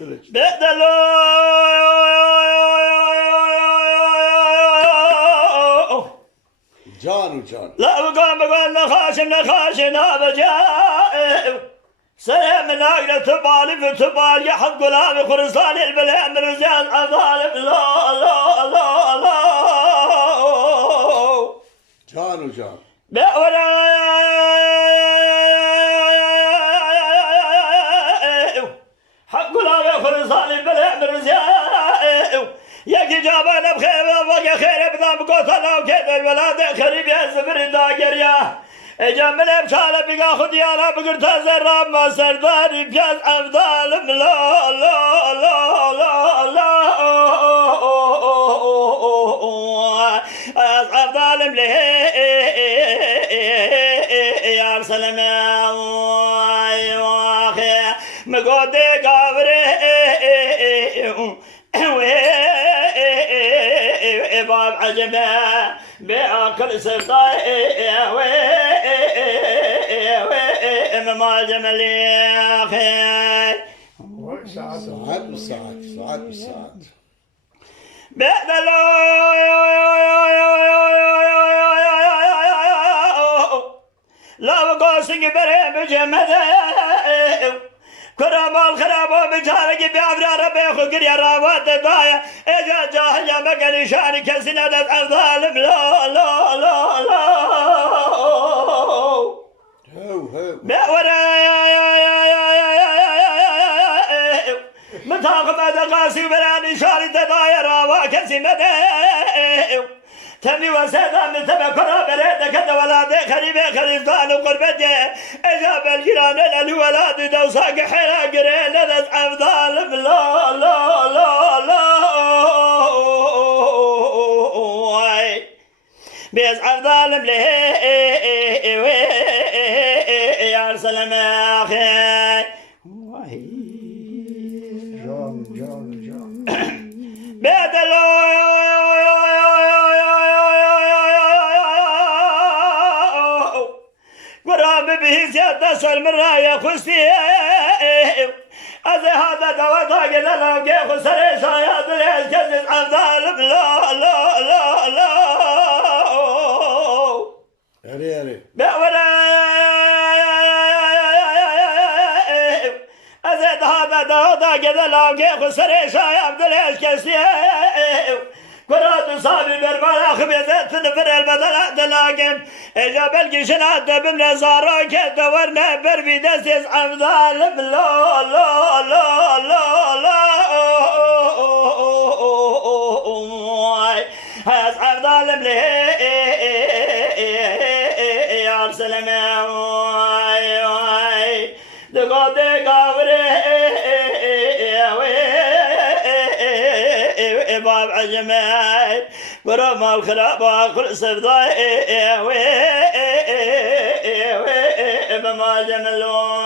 بدلو جان وجان لا بقول نخاشنا بجاء سلام ناقلة تبالي في تبالي حق قلابي خرصاني البلام رجال أظالم لا لا لا لا جان وجان بأولا حق قلابي خرصاني البلام رجال يجي جابانا بخير وقا خير بضام قوتنا وكذا الولاد خريب يا زفر داقر يا جمل بشالة بقى خديانا بقرتا زرام ما سرداني بياز أفضال لا لا لا لا لا أفضال مليه يا سلام يا أخي مقودي قابري باب عجبه بأكل سبطاي ما جمل يا أخي ساعات بالساعات ساعات بالساعات بدلو لا بقوسك بريم بجمده كرام الخراب بجارك بأفرار بيخو قريا رابط دايا إجا جاهل مقني شاني كسنة الظالم لا لا لا لا بأورا متاقم دقاسي بلاني شاني دايا رابط كسنة تبي وسيدا من تبع كرة بريدة كذا ولاد خريبة خريطان وقربته إجاب الجيران الولاد دوساق حلا قرين لذا أفضل لا لا لا لا بيز أفضل مليه يا سلام يا أخي جان بدلو ورام به زيادة سل من راية خستي أزي هذا دواء كذا لو جي خسر شايد ليش كذب أفضل لا لا لا لا أري بأولا أزي هذا دواء كذا لو جي خسر شايد ليش كذب كرات صابي بربلا خبيزات نفر البدلات دلاقم إجا بالقشنات بمن زاروك دورنا بربي دسيس أفضل لا لا لا لا لا هاس أفضل مليه يا سلام دقا دقا باب عجمات ورم الخراب واخر سفضاء بما جملون